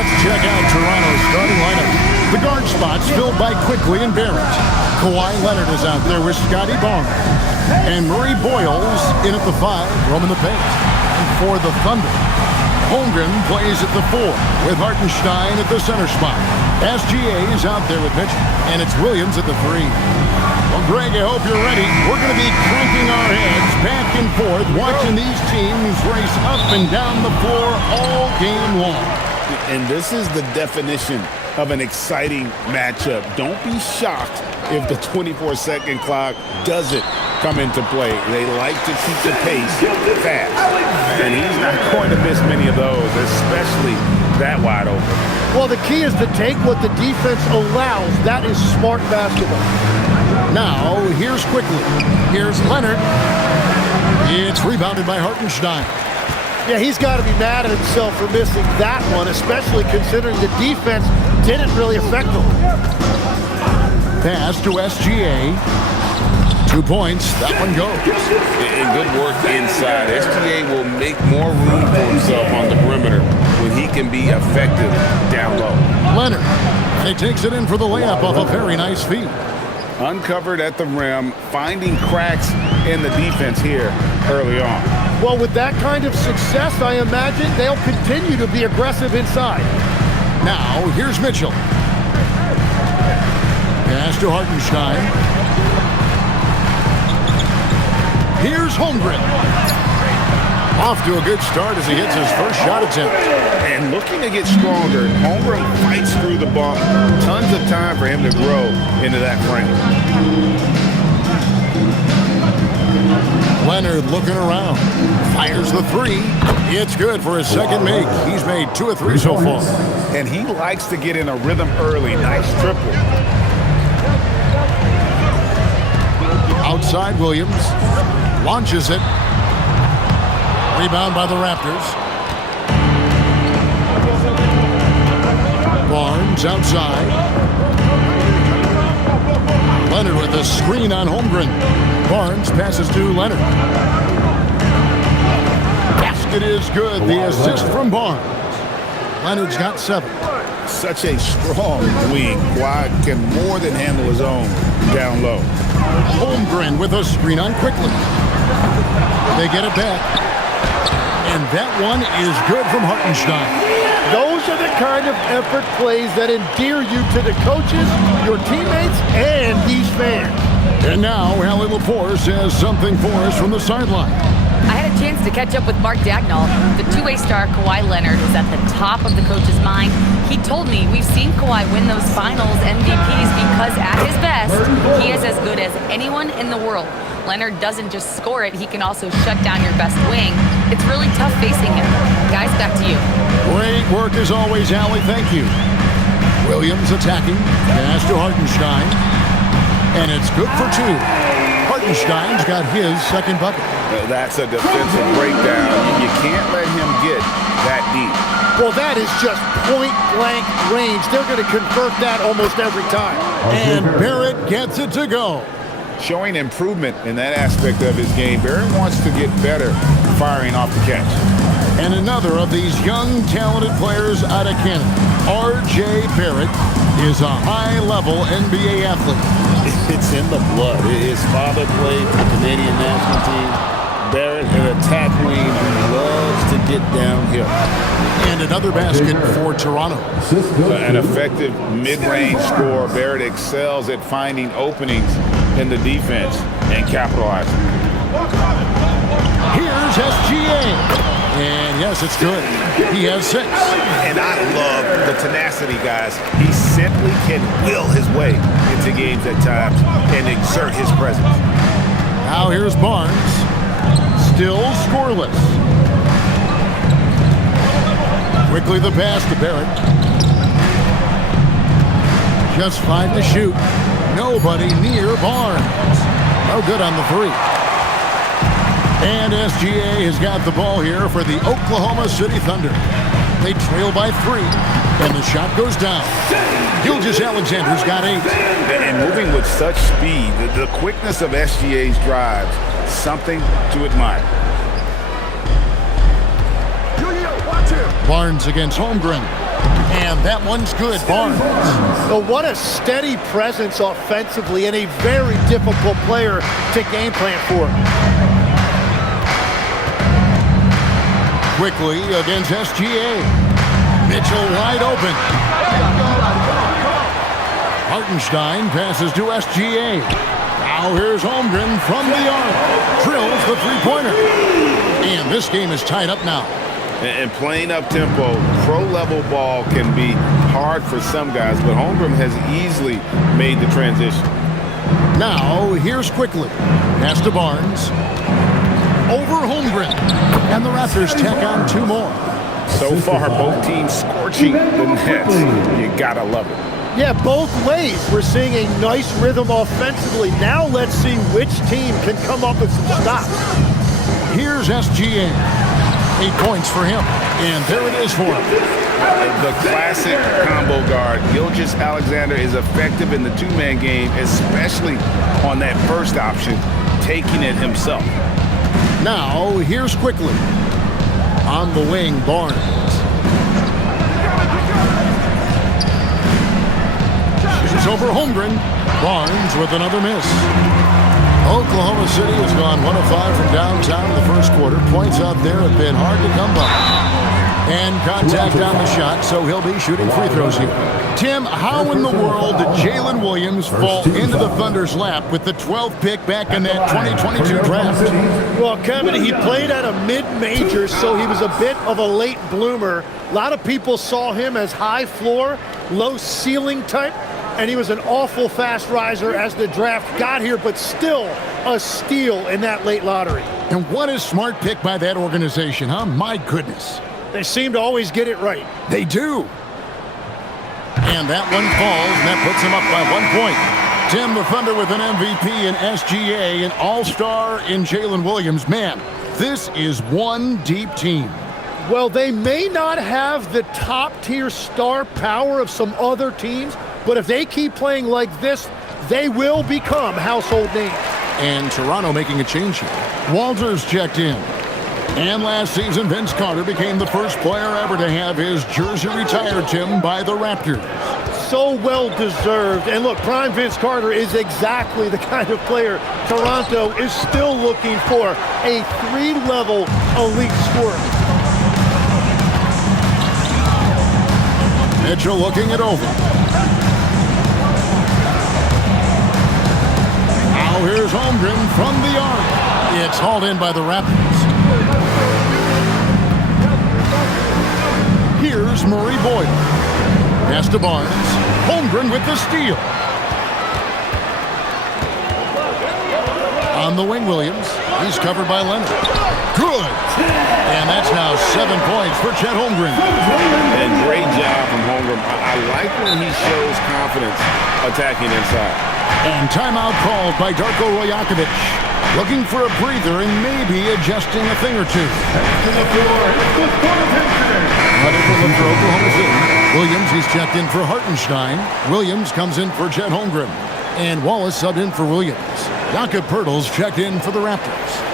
Let's check out Toronto's starting lineup. The guard spots filled by Quickly and Barrett. Kawhi Leonard is out there with Scotty Barnes. And Murray Boyles in at the 5, roaming the paint. And for the Thunder, Holmgren plays at the 4 with Hartenstein at the center spot. SGA is out there with Mitchell, and it's Williams at the 3. Well, Greg, I hope you're ready. We're going to be cranking our heads back and forth, watching these teams race up and down the floor all game long. And this is the definition of an exciting matchup. Don't be shocked if the 24-second clock doesn't come into play. They like to keep the pace fast. And he's not going to miss many of those, especially that wide open. Well, the key is to take what the defense allows. That is smart basketball. Now, here's Quickly. Here's Leonard. It's rebounded by Hartenstein. Yeah, he's got to be mad at himself for missing that one, especially considering the defense didn't really affect him. Pass to SGA. 2 points. That one goes. And good work inside. SGA will make more room for himself on the perimeter when he can be effective down low. Leonard. And he takes it in for the layup off a very nice feed. Uncovered at the rim, finding cracks in the defense here early on. Well, with that kind of success, I imagine they'll continue to be aggressive inside. Now, here's Mitchell. Pass to Hartenstein. Here's Holmgren. Off to a good start as he hits his first shot attempt. And looking to get stronger, Holmgren fights through the bump. Tons of time for him to grow into that frame. Leonard looking around. Fires the 3. It's good for his second make. He's made 2 of 3 so far. And he likes to get in a rhythm early. Nice triple. Outside Williams. Launches it. Rebound by the Raptors. Barnes outside. Leonard with a screen on Holmgren. Barnes passes to Leonard. Basket is good. The assist from Barnes. Leonard's got 7. Such a strong wing. Kawhi can more than handle his own down low. Holmgren with a screen on Quickly. They get it back. And that one is good from Hartenstein. Those are the kind of effort plays that endear you to the coaches, your teammates, and these fans. And now, Allie Laporte says something for us from the sideline. I had a chance to catch up with Mark Dagnall. The two-way star Kawhi Leonard was at the top of the coach's mind. He told me we've seen Kawhi win those finals MVPs because at his best, he is as good as anyone in the world. Leonard doesn't just score it, he can also shut down your best wing. It's really tough facing him. Guys, back to you. Great work as always, Allie. Thank you. Williams attacking. Pass to Hartenstein. And it's good for 2. Hartenstein's got his second bucket. That's a defensive breakdown. You can't let him get that deep. Well, that is just point-blank range. They're going to convert that almost every time. And Barrett gets it to go. Showing improvement in that aspect of his game. Barrett wants to get better firing off the catch. And another of these young, talented players out of Canada, R.J. Barrett, is a high-level NBA athlete. It's in the blood. His father played for the Canadian national team. Barrett, an attack wing who loves to get downhill. And another basket for Toronto. An effective mid-range scorer. Barrett excels at finding openings in the defense and capitalizing. Here's SGA. And yes, it's good. He has 6. And I love the tenacity, guys. He simply can will his way into games at times and exert his presence. Now here's Barnes. Still scoreless. Quickly the pass to Barrett. Just 5 to shoot. Nobody near Barnes. No good on the 3. And SGA has got the ball here for the Oklahoma City Thunder. They trail by 3, and the shot goes down. Gilgeous-Alexander's got 8. And moving with such speed, the quickness of SGA's drives, something to admire. Barnes against Holmgren. And that one's good, Barnes. But what a steady presence offensively and a very difficult player to game plan for. Quickly against SGA. Mitchell wide open. Hartenstein passes to SGA. Now here's Holmgren from the arc. Drills the three-pointer. And this game is tied up now. And playing up-tempo, pro-level ball can be hard for some guys, but Holmgren has easily made the transition. Now, here's quickly. Pass to Barnes. Over Holmgren. And the Raptors tack on 2 more. So far, both teams scorching the nets. You gotta love it. Yeah, both ways. We're seeing a nice rhythm offensively. Now let's see which team can come up with some stops. Here's SGA. 8 points for him. And there it is for him. The classic combo guard. Gilgeous-Alexander is effective in the two-man game, especially on that first option, taking it himself. Now, here's quickly. On the wing, Barnes. Shoots over Holmgren. Barnes with another miss. Oklahoma City has gone 1 of 5 from downtown in the first quarter. Points out there have been hard to come by. And contact on the shot, so he'll be shooting free throws here. Tim, how in the world did Jalen Williams fall into the Thunder's lap with the 12th pick back in that 2022 draft? Well, Kevin, he played at a mid-major, so he was a bit of a late bloomer. A lot of people saw him as high floor, low ceiling type, and he was an awful fast riser as the draft got here, but still a steal in that late lottery. And what a smart pick by that organization, huh? My goodness. They seem to always get it right. They do. And that one falls, and that puts him up by 1 point. Tim, the Thunder with an MVP in SGA, an all-star in Jalen Williams. Man, this is one deep team. Well, they may not have the top-tier star power of some other teams, but if they keep playing like this, they will become household names. And Toronto making a change here. Walters checked in. And last season, Vince Carter became the first player ever to have his jersey retired, Tim, by the Raptors. So well-deserved. And look, prime Vince Carter is exactly the kind of player Toronto is still looking for. A 3-level elite scorer. Mitchell looking it over. Now here's Holmgren from the arc. It's hauled in by the Raptors. Here's Murray Boyle. Pass to Barnes. Holmgren with the steal. On the wing, Williams. He's covered by Leonard. Good. And that's now 7 points for Chet Holmgren. And great job from Holmgren. I like when he shows confidence attacking inside. And timeout called by Darko Rajakovic. Looking for a breather and maybe adjusting a thing or two. Running for Oklahoma City. Williams, he's checked in for Hartenstein. Williams comes in for Chet Holmgren. And Wallace subbed in for Williams. Jakob Poeltl's checked in for the Raptors.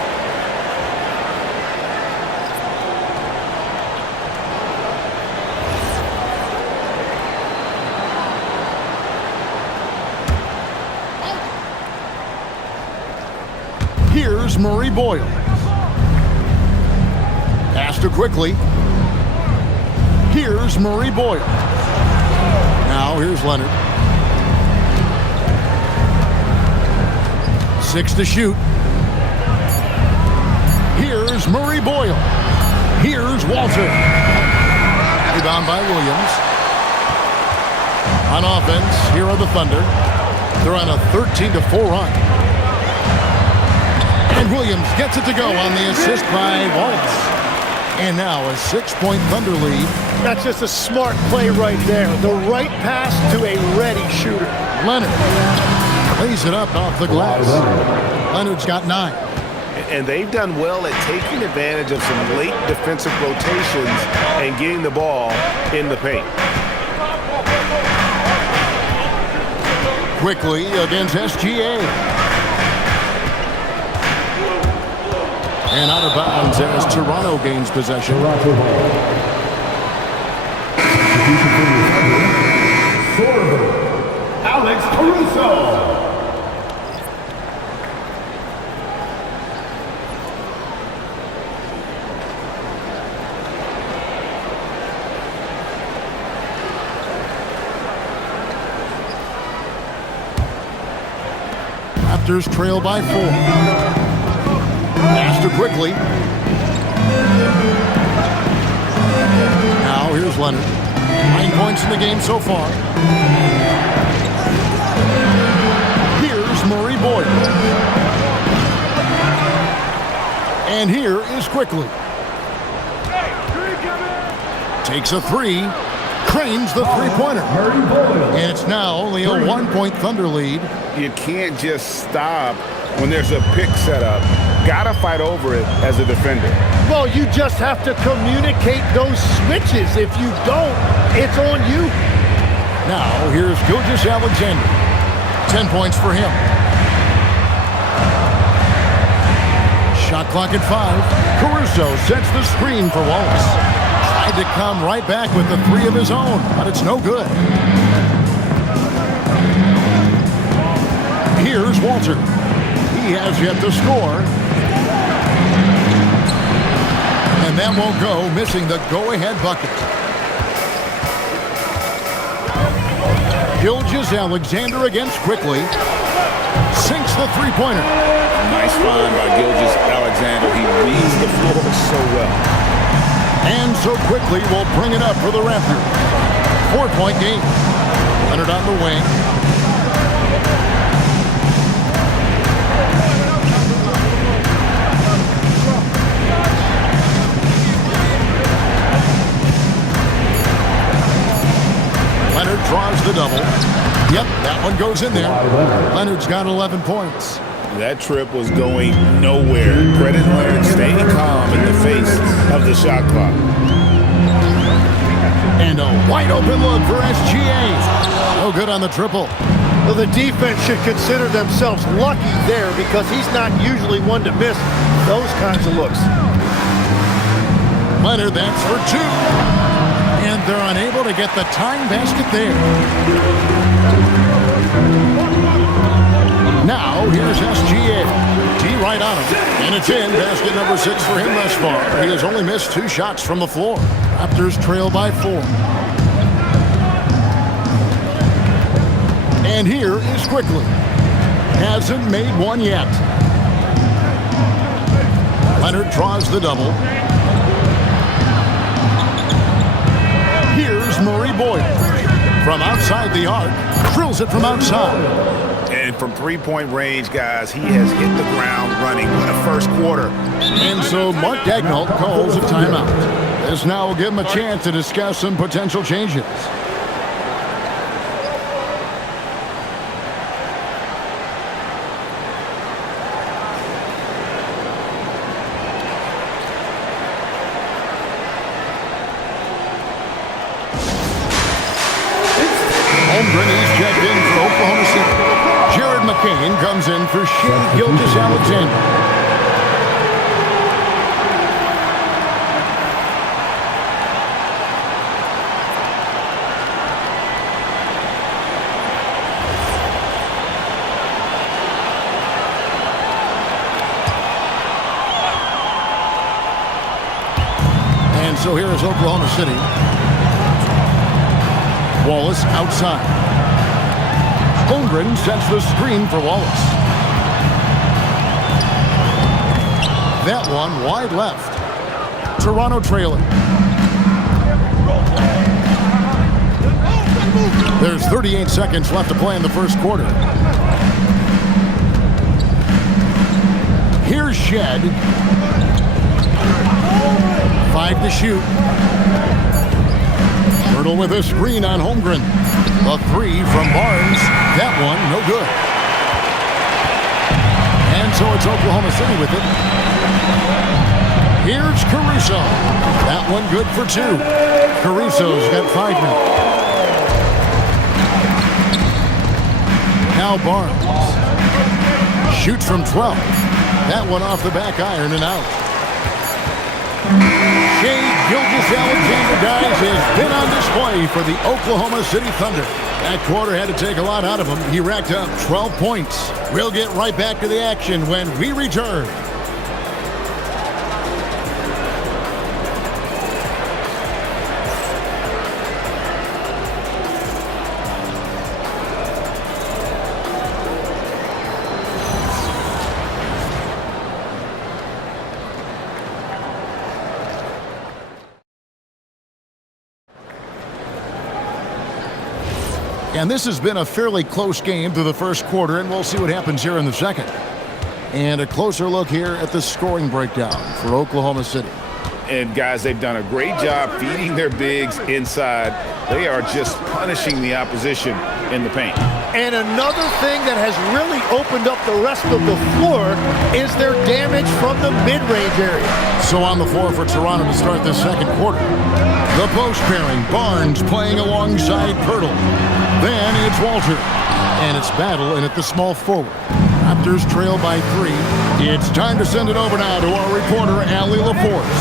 Here's Murray Boyle. Pass to quickly. Here's Murray Boyle. Now here's Leonard. 6 to shoot. Here's Murray Boyle. Here's Walter. Rebound by Williams. On offense, here are the Thunder. They're on a 13-4 run. And Williams gets it to go on the assist by Wallace. And now a 6-point Thunder lead. That's just a smart play right there. The right pass to a ready shooter. Leonard lays it up off the glass. Leonard's got 9. And they've done well at taking advantage of some late defensive rotations and getting the ball in the paint. Quickly against SGA. And out of bounds as Toronto gains possession. Alex Caruso. Raptors trail by 4. Master quickly. Now here's Leonard. 9 points in the game so far. Here's Murray Boyle. And here is Quickly. Takes a 3. Cranes the three-pointer. And it's now only a 1-point Thunder lead. You can't just stop when there's a pick set up. Gotta fight over it as a defender. Well, you just have to communicate those switches. If you don't, it's on you. Now, here's Gilgeous-Alexander. 10 points for him. Shot clock at 5. Caruso sets the screen for Wallace. Tried to come right back with the 3 of his own, but it's no good. Here's Walter. He has yet to score. And that won't go, missing the go-ahead bucket. Gilgeous-Alexander against Quickly. Sinks the three-pointer. Nice find by Gilgeous-Alexander. He reads the floor so well. And so Quickly will bring it up for the Raptors. 4-point game. Leonard on the wing. Leonard draws the double. Yep, that one goes in there. Leonard's got 11 points. That trip was going nowhere. Credit Leonard staying calm in the face of the shot clock. And a wide open look for SGA. No good on the triple. Well, the defense should consider themselves lucky there because he's not usually one to miss those kinds of looks. Leonard, that's for 2. And they're unable to get the tying basket there. Now, here's SGA. D right on him. And it's in. Basket number 6 for him thus far. He has only missed 2 shots from the floor. Raptors trail by 4. And here is Quickly. Hasn't made one yet. Leonard draws the double. Here's Murray Boyle. From outside the arc. Drills it from outside. And from three-point range, guys, he has hit the ground running in the first quarter. And so Mark Daigneault calls a timeout. This now will give him a chance to discuss some potential changes. Holmgren is checked in for Oklahoma City. Jared McCain comes in for Shai Gilgeous-Alexander. And so here is Oklahoma City. Wallace outside. Holmgren sets the screen for Wallace. That one wide left. Toronto trailing. There's 38 seconds left to play in the first quarter. Here's Shed. 5 to shoot. Hurdle with a screen on Holmgren. A 3 from Barnes. That one, no good. And so it's Oklahoma City with it. Here's Caruso. That one good for 2. Caruso's got 5 now. Now Barnes. Shoots from 12. That one off the back iron and out. Shea Gilgeous-Alexander, guys, has been on display for the Oklahoma City Thunder. That quarter had to take a lot out of him. He racked up 12 points. We'll get right back to the action when we return. And this has been a fairly close game through the first quarter, and we'll see what happens here in the second. And a closer look here at the scoring breakdown for Oklahoma City. And, guys, they've done a great job feeding their bigs inside. They are just punishing the opposition in the paint. And another thing that has really opened up the rest of the floor is their damage from the mid-range area. So on the floor for Toronto to start the second quarter. The post pairing, Barnes playing alongside Pirtle. Then it's Walter. And it's battle in at the small forward. Raptors trail by 3. It's time to send it over now to our reporter, Allie LaForce.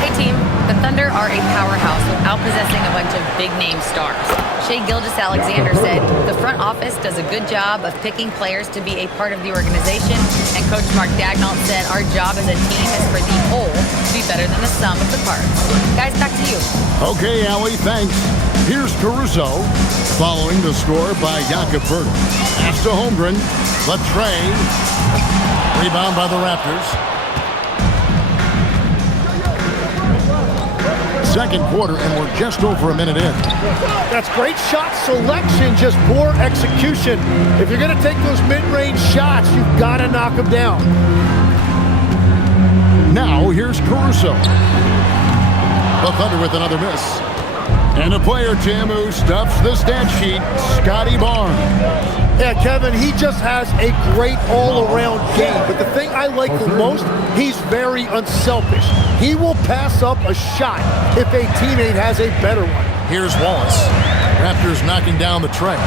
Hey team, the Thunder are a powerhouse without possessing a bunch of big-name stars. Shea Gilgeous-Alexander said the front office does a good job of picking players to be a part of the organization, and Coach Mark Daigneault said our job as a team is for the whole to be better than the sum of the parts. Guys, back to you. Okay, Allie, thanks. Here's Caruso, following the score by Jakob Poeltl. Pass to Holmgren. Latrey. Rebound by the Raptors. Second quarter, and we're just over a minute in. That's great shot selection, just poor execution. If you're going to take those mid-range shots, you've got to knock them down. Now, here's Caruso. The Thunder with another miss. And a player, Tim, who stuffs the stat sheet, Scotty Barnes. Yeah, Kevin, he just has a great all-around game. But the thing I like the most, he's very unselfish. He will pass up a shot if a teammate has a better one. Here's Wallace. Raptors knocking down the tray.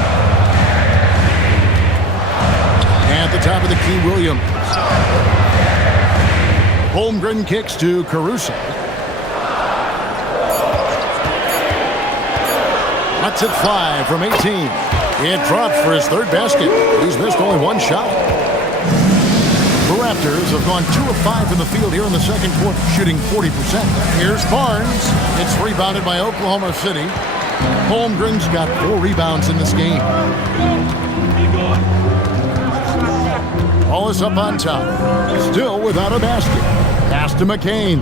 At the top of the key, Williams. Holmgren kicks to Caruso. Lets it fly from 18. It drops for his third basket. He's missed only one shot. The Raptors have gone 2 of 5 in the field here in the second quarter, shooting 40%. Here's Barnes. It's rebounded by Oklahoma City. Holmgren's got 4 rebounds in this game. Wallace up on top. Still without a basket. Pass to McCain.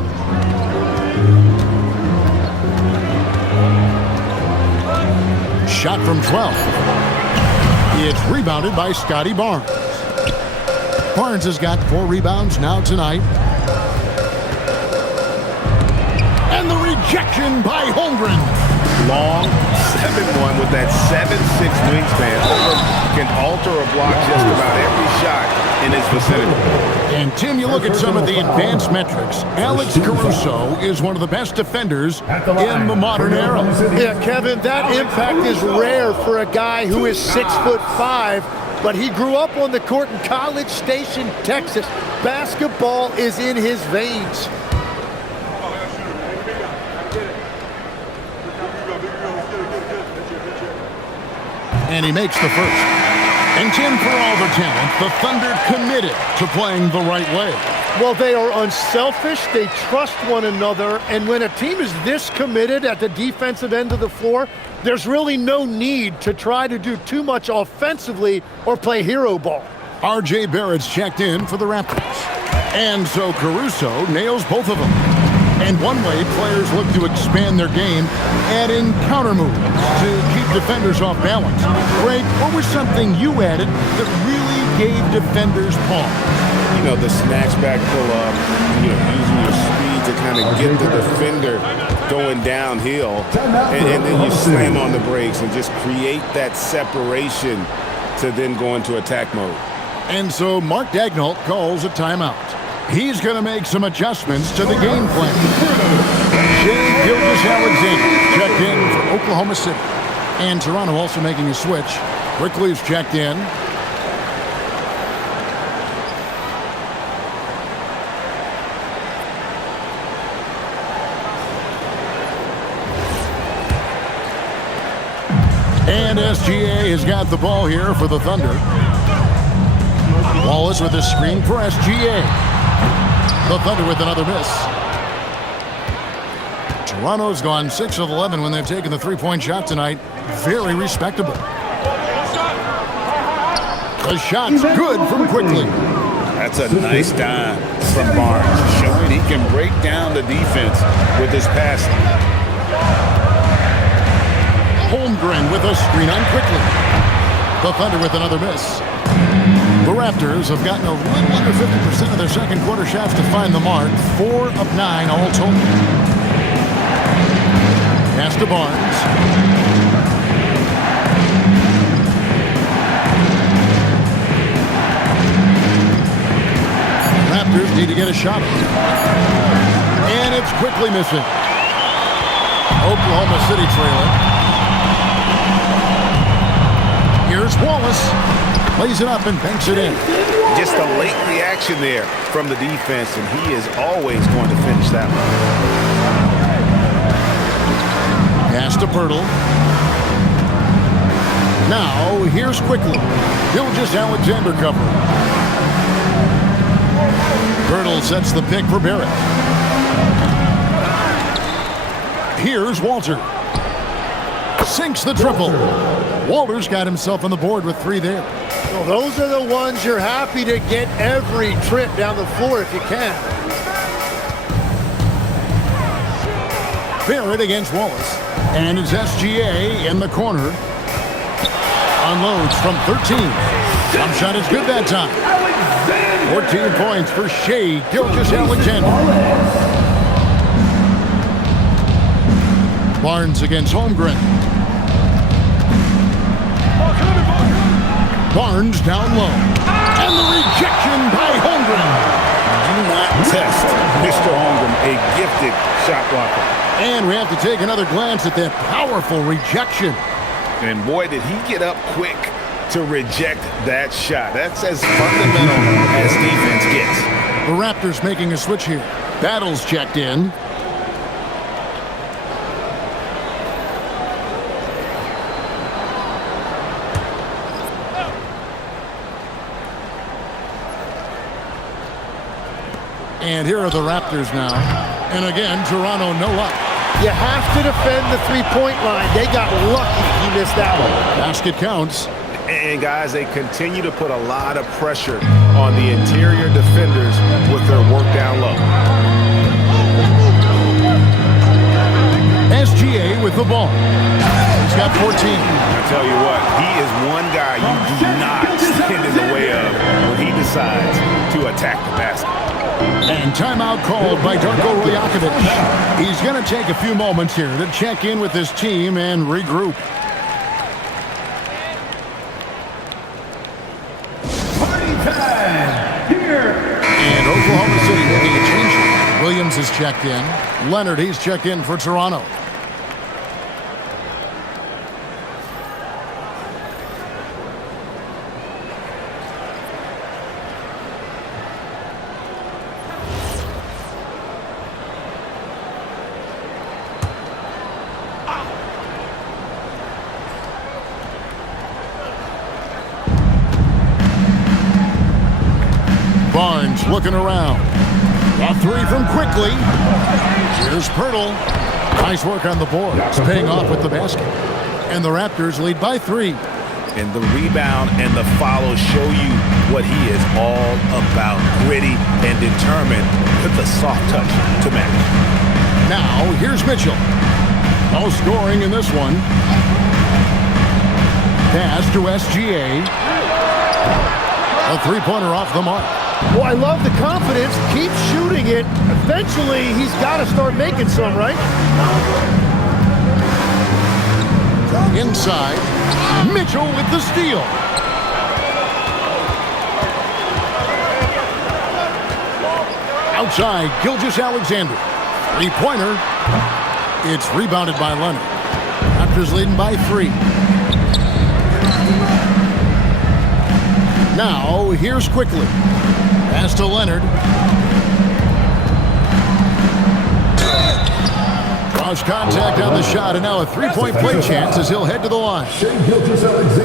Shot from 12. It's rebounded by Scotty Barnes. Barnes has got 4 rebounds now tonight. And the rejection by Holmgren. Long 7-1 with that 7'6" wingspan. Can alter a block just about every shot in his vicinity. And Tim, you look at some of the advanced metrics. Alex Caruso is one of the best defenders in the modern era. Yeah, Kevin, that impact is rare for a guy who is 6'5", but he grew up on the court in College Station, Texas. Basketball is in his veins. And he makes the first. And Tim, for all the talent, the Thunder committed to playing the right way. Well, they are unselfish, they trust one another, and when a team is this committed at the defensive end of the floor, there's really no need to try to do too much offensively or play hero ball. R.J. Barrett's checked in for the Raptors. And so Caruso nails both of them. And one way players look to expand their game, adding counter moves to keep defenders off balance. Greg, what was something you added that really gave defenders pause? You know, the snatchback pull-up, using your speed to kind of get the defender going downhill, and then you slam on the brakes and just create that separation to then go into attack mode. And so Mark Daigneault calls a timeout. He's going to make some adjustments to the game plan. Shea Gilgeous-Alexander checked in for Oklahoma City. And Toronto also making a switch. Quickly's checked in. And SGA has got the ball here for the Thunder. Wallace with a screen for SGA. The Thunder with another miss. Toronto's gone 6 of 11 when they've taken the three-point shot tonight. Very respectable. The shot's good from Quickly. That's a nice dime from Barnes, showing he can break down the defense with his passing. Holmgren with a screen on Quickly. The Thunder with another miss. The Raptors have gotten a little under 50% of their second quarter shots to find the mark. 4 of 9 all total. Pass to Barnes. Raptors need to get a shot. And it's Quickly missing. Oklahoma City trailing. Here's Wallace. Lays it up and banks it in. Just a late reaction there from the defense, and he is always going to finish that one. Pass to Pirtle. Now, here's Quickly. Gilgeous-Alexander cover. Pirtle sets the pick for Barrett. Here's Walter. Sinks the triple. Walter's got himself on the board with 3 there. Well, those are the ones you're happy to get every trip down the floor if you can. Barrett against Wallace. And it's SGA in the corner. Unloads from 13. Jump shot is good that time. 14 points for Shea Gilgeous-Alexander. Barnes against Holmgren. Barnes down low. And the rejection by Holmgren. Do not test Mr. Holmgren, a gifted shot blocker. And we have to take another glance at that powerful rejection. And boy, did he get up quick to reject that shot. That's as fundamental as defense gets. The Raptors making a switch here. Battles checked in. And here are the Raptors now. And again, Toronto no luck. You have to defend the three-point line. They got lucky he missed that one. Basket counts. And guys, they continue to put a lot of pressure on the interior defenders with their work down low. SGA with the ball. He's got 14. I tell you what, he is one guy you do not stand in the way of when he decides to attack the basket. And timeout called by Darko Rajakovic. He's going to take a few moments here to check in with his team and regroup. Party time here. And Oklahoma City making a change. Williams has checked in. Leonard, he's checked in for Toronto. Barnes looking around. A 3 from Quickly. Here's Pirtle. Nice work on the board. It's paying off with the basket. And the Raptors lead by 3. And the rebound and the follow show you what he is all about. Gritty and determined with a soft touch to match. Now, here's Mitchell. No scoring in this one. Pass to SGA. A three-pointer off the mark. Well, I love the confidence. Keep shooting it. Eventually, he's got to start making some, right? Inside, Mitchell with the steal. Outside, Gilgeous-Alexander. Three-pointer. It's rebounded by Leonard. Raptors leading by 3. Now, here's Quickly. Pass to Leonard. Lost contact on the shot, and now a three-point play chance as he'll head to the line.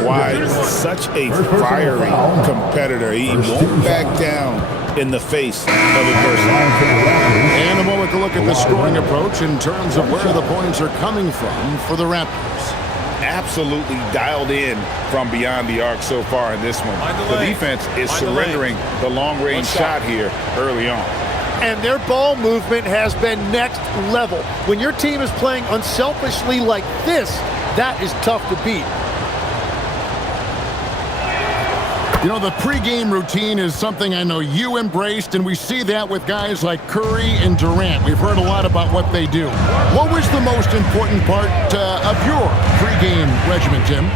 Why? Such a fiery competitor. He won't back down in the face of adversity. And a moment to look at the scoring approach in terms of where the points are coming from for the Raptors. Absolutely dialed in from beyond the arc so far in this one. The defense is surrendering the long-range shot here early on. And their ball movement has been next level. When your team is playing unselfishly like this, that is tough to beat. You know, the pregame routine is something I know you embraced, and we see that with guys like Curry and Durant. We've heard a lot about what they do. What was the most important part of your pregame regimen, Jim?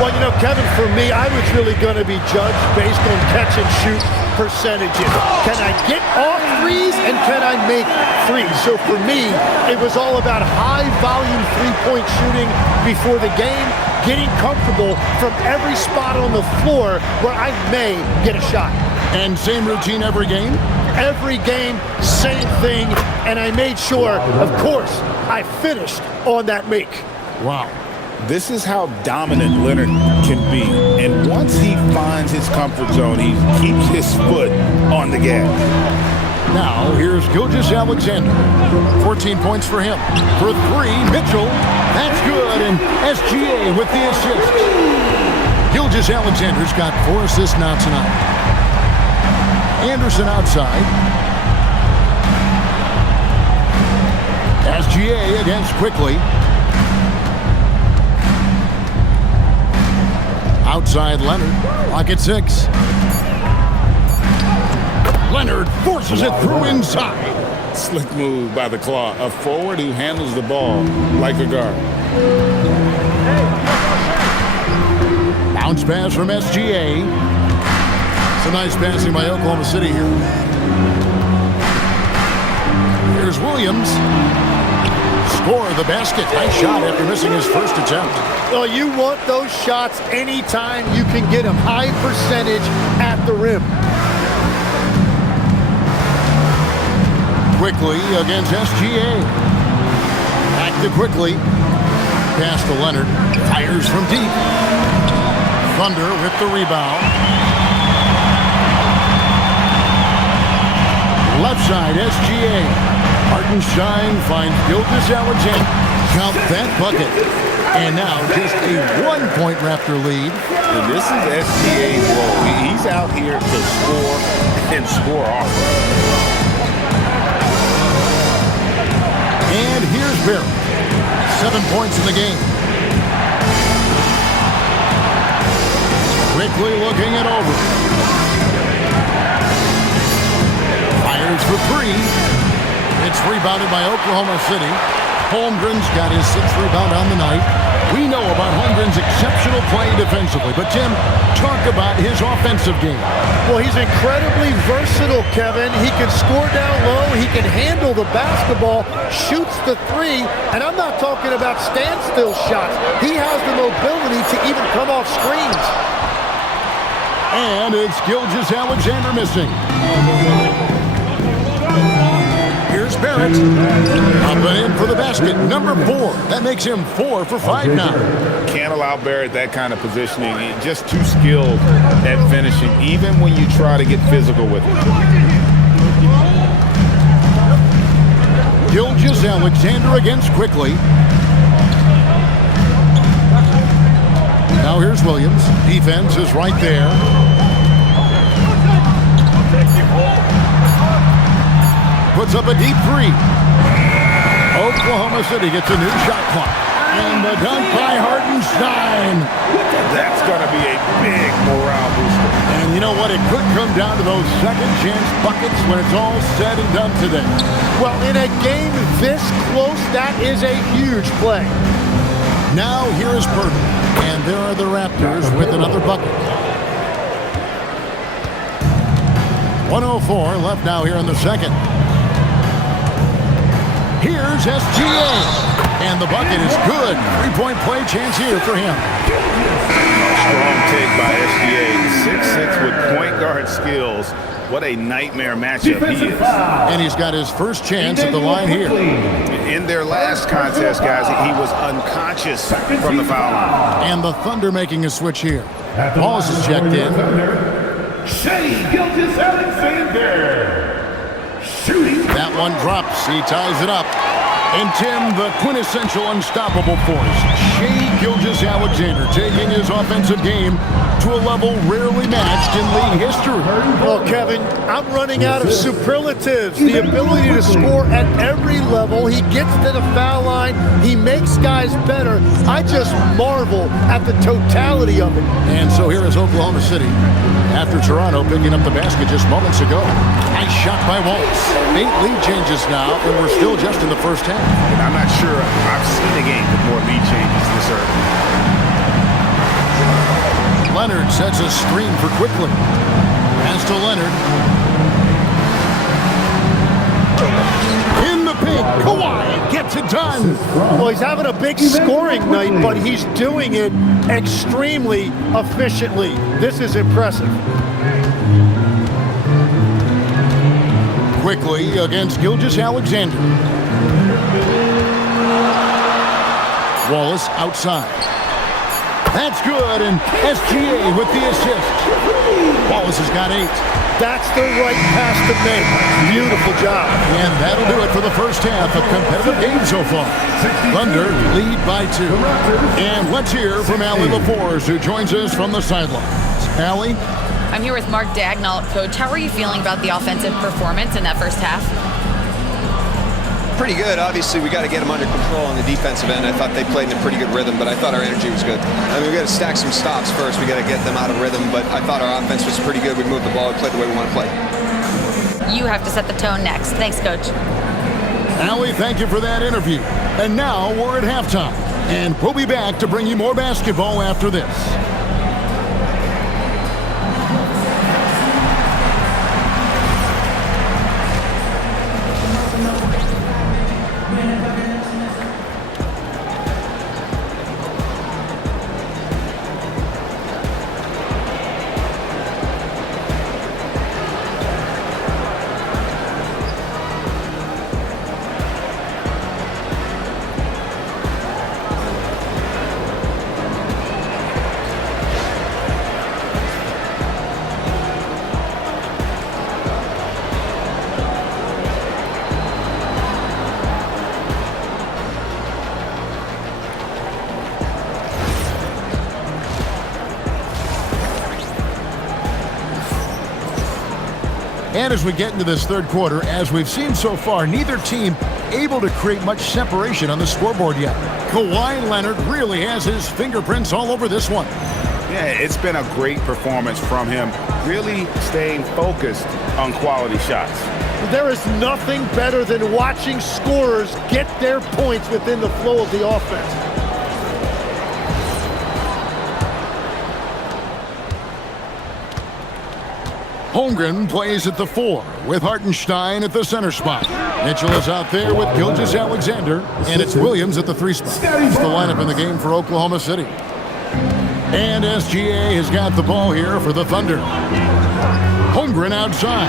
Well, you know, Kevin, for me, I was really going to be judged based on catch and shoot percentages. Can I get off threes and can I make threes? So for me, it was all about high volume three-point shooting before the game, getting comfortable from every spot on the floor where I may get a shot. And same routine every game? Every game, same thing, and I made sure, of course, I finished on that make. Wow. This is how dominant Leonard can be. And once he finds his comfort zone, he keeps his foot on the gas. Now, here's Gilgeous-Alexander. 14 points for him. For three, Mitchell. That's good. And SGA with the assist. Gilgeous-Alexander's got 4 assists now tonight. Anderson outside. SGA against Quickly. Outside Leonard. Lock at 6. Leonard forces it through inside. Slick move by the Claw. A forward who handles the ball like a guard. Bounce pass from SGA. It's a nice passing by Oklahoma City here. Here's Williams. Score the basket. Nice shot after missing his first attempt. Well, you want those shots anytime you can get them. High percentage at the rim. Quickly against SGA. Back to Quickly. Pass to Leonard. Fires from deep. Thunder with the rebound. Left side, SGA. Hartenstein finds Gilgeous-Alexander. Count that bucket. And now just a 1-point Raptor lead. And this is SGA's role. He's out here to score and score often. And here's Barrett. 7 points in the game. Quickly looking it over. Fires for 3. It's rebounded by Oklahoma City. Holmgren's got his 6th rebound on the night. We know about Holmgren's exceptional play defensively, but Tim, talk about his offensive game. Well, he's incredibly versatile, Kevin. He can score down low. He can handle the basketball, shoots the 3, and I'm not talking about standstill shots. He has the mobility to even come off screens. And it's Gilgeous-Alexander missing. Here's Barrett. Up and in for the basket. Number 4. That makes him 4 for 5 now. Can't allow Barrett that kind of positioning. He's just too skilled at finishing, even when you try to get physical with him. Gilgeous-Alexander against Quickly. Now here's Williams. Defense is right there. Puts up a deep 3. Oklahoma City gets a new shot clock. And the dunk by Hartenstein. That's going to be a big morale booster. And you know what? It could come down to those second chance buckets when it's all said and done today. Well, in a game this close, that is a huge play. Now here is Burton. And there are the Raptors with another bucket. 1:04 left now here in the second. Here's SGA. And the bucket is good. 3-point play chance here for him. Strong take by SGA. 6'6" with point guard skills. What a nightmare matchup he is. And he's got his first chance at the line here. In their last contest, guys, he was unconscious from the foul line. And the Thunder making a switch here. Pauls is checked in. Shea Gilgeous-Alexander. Shooting. That one drops. He ties it up. And Tim, the quintessential unstoppable force, Shea Gilgeous-Alexander, taking his offensive game to a level rarely matched in league history. Well, Kevin, I'm running out of superlatives. The ability to score at every level. He gets to the foul line. He makes guys better. I just marvel at the totality of it. And so here is Oklahoma City after Toronto picking up the basket just moments ago. Nice shot by Wallace. 8 lead changes now, and we're still just in the first half. And I'm not sure I've seen a game with more lead changes this early. Leonard sets a screen for Quickly. Pass to Leonard. In the paint, Kawhi gets it done. Well, he's having a big scoring night, but he's doing it extremely efficiently. This is impressive. Quickly against Gilgeous-Alexander. Wallace outside. That's good, and SGA with the assist. Wallace has got 8. That's the right pass to make. Beautiful job. And that'll do it for the first half. A competitive game so far. Thunder lead by 2. And let's hear from Allie LaForce, who joins us from the sidelines. Allie? I'm here with Mark Dagnall. Coach, how are you feeling about the offensive performance in that first half? Pretty good. Obviously, we got to get them under control on the defensive end. I thought they played in a pretty good rhythm, but I thought our energy was good. I mean, we got to stack some stops first. We got to get them out of rhythm, but I thought our offense was pretty good. We moved the ball. We played the way we want to play. You have to set the tone next. Thanks, Coach. Allie, thank you for that interview. And now we're at halftime, and we'll be back to bring you more basketball after this. And as we get into this third quarter, as we've seen so far, neither team able to create much separation on the scoreboard yet. Kawhi Leonard really has his fingerprints all over this one. Yeah, it's been a great performance from him, really staying focused on quality shots. There is nothing better than watching scorers get their points within the flow of the offense. Holmgren plays at the 4 with Hartenstein at the center spot. Mitchell is out there with Gilgeous-Alexander, and it's Williams at the 3 spot. It's the lineup in the game for Oklahoma City. And SGA has got the ball here for the Thunder. Holmgren outside.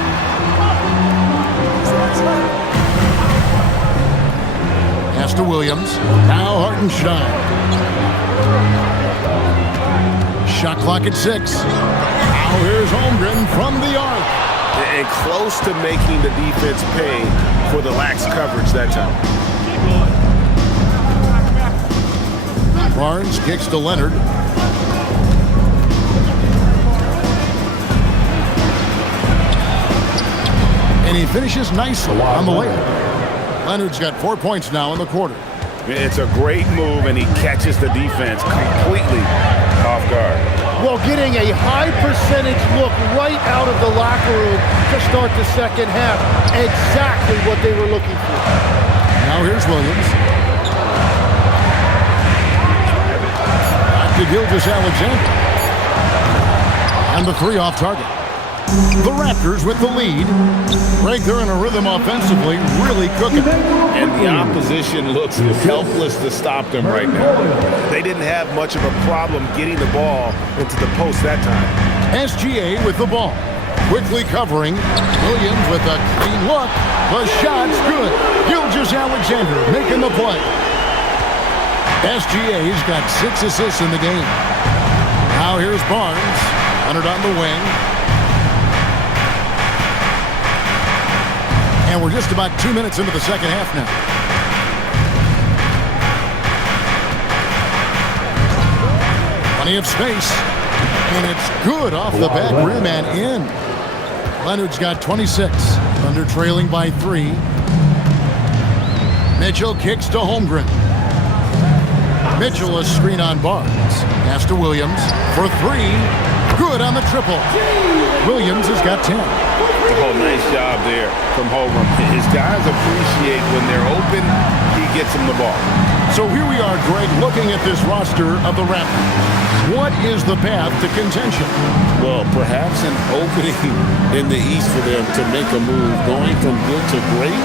Pass to Williams. Now Hartenstein. Shot clock at 6. Now here's Holmgren from the arc. And close to making the defense pay for the lax coverage that time. Barnes kicks to Leonard. And he finishes nicely on the layup. Leonard's got 4 points now in the quarter. It's a great move, and he catches the defense completely off guard. Well, getting a high percentage look right out of the locker room to start the second half. Exactly what they were looking for. Now here's Williams. Back to Gilgeous-Alexander. And the 3 off target. The Raptors with the lead. Right there in a rhythm offensively, really cooking. And the opposition looks helpless to stop them right now. They didn't have much of a problem getting the ball into the post that time. SGA with the ball. Quickly covering. Williams with a clean look. The shot's good. Gilgeous-Alexander making the play. SGA's got 6 assists in the game. Now here's Barnes. Leonard on the wing. And we're just about 2 minutes into the second half now. Plenty of space. And it's good off the back rim and in. Leonard's got 26. Thunder trailing by 3. Mitchell kicks to Holmgren. Mitchell a screen on Barnes. Pass to Williams for 3. Good on the triple. Williams has got 10. Oh, nice job there from Holmgren. His guys appreciate when they're open, he gets them the ball. So here we are, Greg, looking at this roster of the Raptors. What is the path to contention? Well, perhaps an opening in the East for them to make a move. Going from good to great,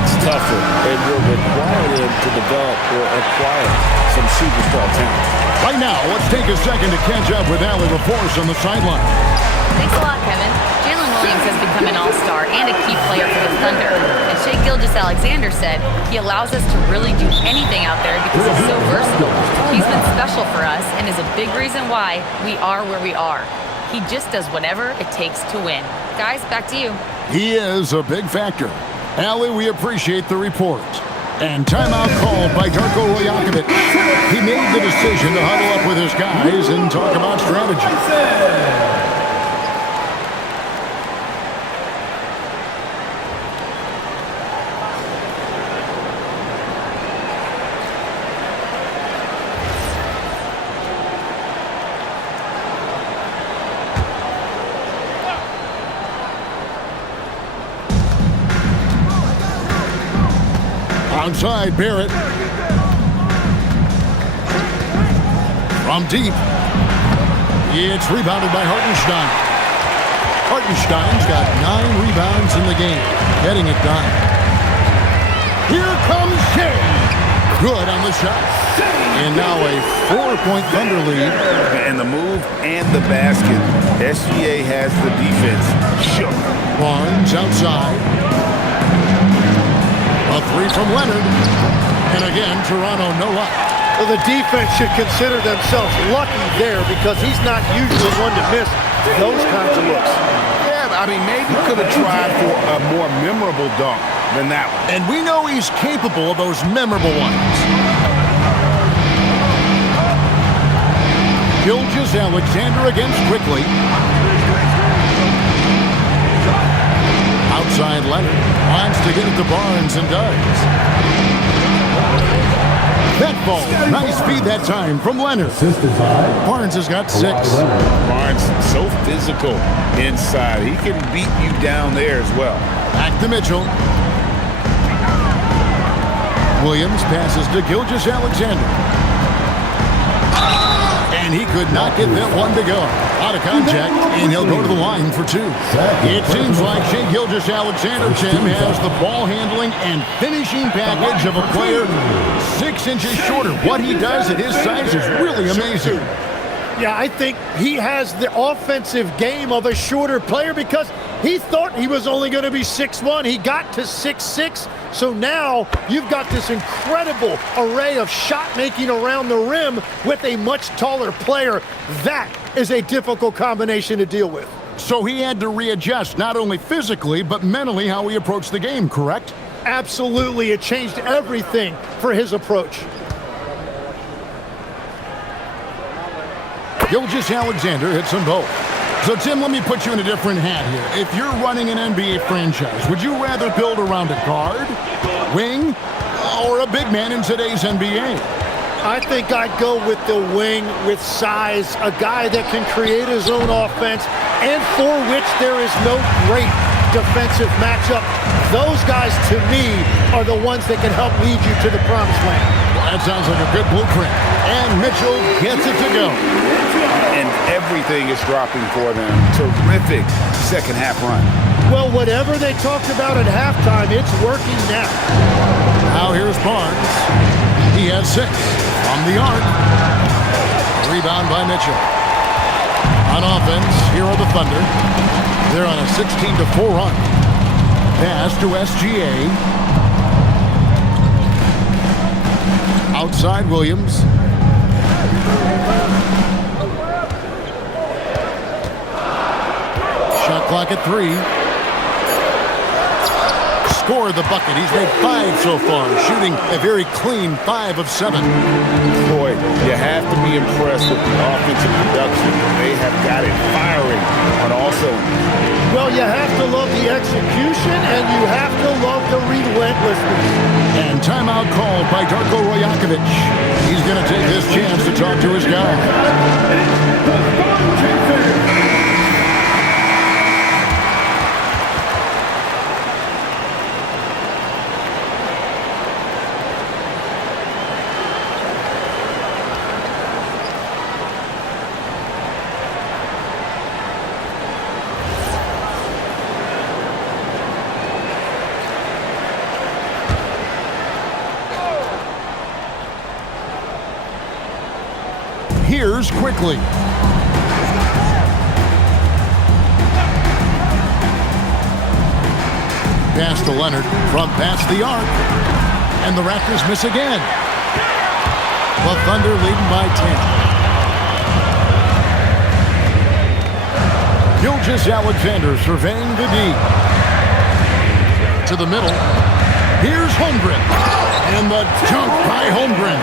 it's tougher and will require them to develop or acquire some superstar talent. Right now, let's take a second to catch up with Allie LaForce on the sideline. Thanks a lot, Kevin. Jalen Williams has become an all-star and a key player for the Thunder. And Shai Gilgeous-Alexander said he allows us to really do anything out there because he's so versatile. He's been special for us and is a big reason why we are where we are. He just does whatever it takes to win. Guys, back to you. He is a big factor. Allie, we appreciate the report. And timeout called by Darko Rajakovic. He made the decision to huddle up with his guys and talk about strategy. Outside, Barrett. From deep. It's rebounded by Hartenstein. Hartenstein's got 9 rebounds in the game. Getting it done. Here comes Shai. Good on the shot. And now a 4-point Thunder lead. And the move and the basket. SGA has the defense shook. Barnes outside. A 3 from Leonard. And again, Toronto no luck. Well, the defense should consider themselves lucky there because he's not usually one to miss those kinds of looks. Yeah, I mean, maybe could have tried for a more memorable dunk than that one. And we know he's capable of those memorable ones. Gilgeous-Alexander against Quickly. Outside Leonard. Wants to get it to Barnes and does. That ball. Nice feed that time from Leonard. Barnes has got 6. Barnes so physical inside. He can beat you down there as well. Back to Mitchell. Williams passes to Gilgeous-Alexander. And he could not get that one to go. Out of contact, and he'll go to the line for 2. It seems like Shai Gilgeous-Alexander, Tim, has the ball handling and finishing package of a player 6 inches shorter. What he does at his size is really amazing. Yeah, I think he has the offensive game of a shorter player because he thought he was only going to be 6'1". He got to 6'6". So now you've got this incredible array of shot making around the rim with a much taller player. That is a difficult combination to deal with. So he had to readjust not only physically but mentally how he approached the game, correct? Absolutely. It changed everything for his approach. Gilgeous-Alexander hits them both. So, Tim, let me put you in a different hat here. If you're running an NBA franchise, would you rather build around a guard, wing, or a big man in today's NBA? I think I'd go with the wing with size, a guy that can create his own offense and for which there is no great defensive matchup. Those guys, to me, are the ones that can help lead you to the promised land. Well, that sounds like a good blueprint. And Mitchell gets it to go. And everything is dropping for them. Terrific second half run. Well, whatever they talked about at halftime, it's working now. Now here's Barnes. He has 6 from the arc. Rebound by Mitchell. On offense, here are the Thunder. They're on a 16-4 run. Pass to SGA. Outside Williams. Shot clock at 3. Scored the bucket. He's made 5 so far, shooting a very clean 5 of 7. Boy, you have to be impressed with the offensive production. They have got it firing on all cylinders. Well, you have to love the execution, and you have to love the relentlessness. And timeout called by Darko Rajakovic. He's going to take this chance to talk to his guy. Here's quickly. Pass to Leonard from past the arc. And the Raptors miss again. The Thunder leading by 10. Gilgeous Alexander surveying the D. To the middle. Here's Holmgren. And the dunk by Holmgren.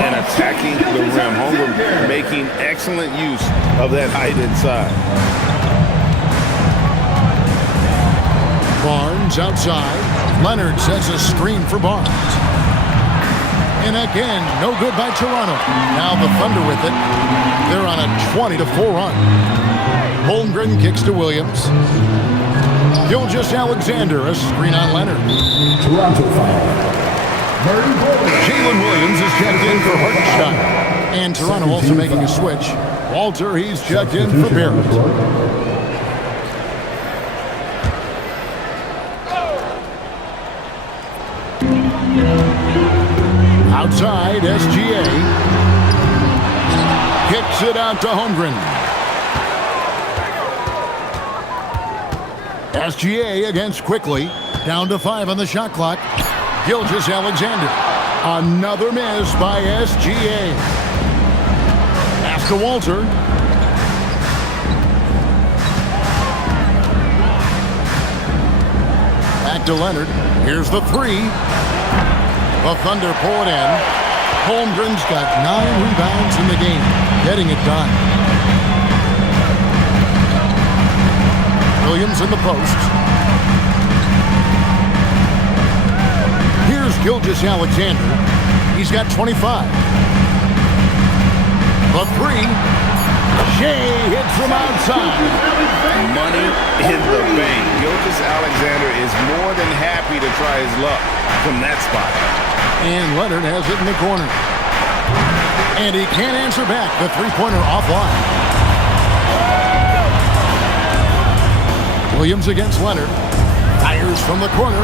And attacking the rim. Holmgren making excellent use of that height inside. Barnes outside. Leonard sets a screen for Barnes. And again, no good by Toronto. Now the Thunder with it. They're on a 20-4 run. Holmgren kicks to Williams. Gilgeous Alexander, a screen on Leonard. Toronto foul. Jalen Williams is checked in for Hartenstein. And Toronto also making a switch. Walter, he's checked in for Barrett. Outside, SGA. Kicks it out to Holmgren. SGA against Quickly. Down to 5 on the shot clock. Gilgeous Alexander. Another miss by SGA. Pass to Walter. Back to Leonard. Here's the 3. The Thunder pull it in. Holmgren's got 9 rebounds in the game. Getting it done. Williams in the post. Here's Gilgeous Alexander. He's got 25. The 3. Shea hits from outside. Money in the bank. Gilgeous Alexander is more than happy to try his luck from that spot. And Leonard has it in the corner. And he can't answer back. The three-pointer offline. Williams against Leonard. Fires from the corner.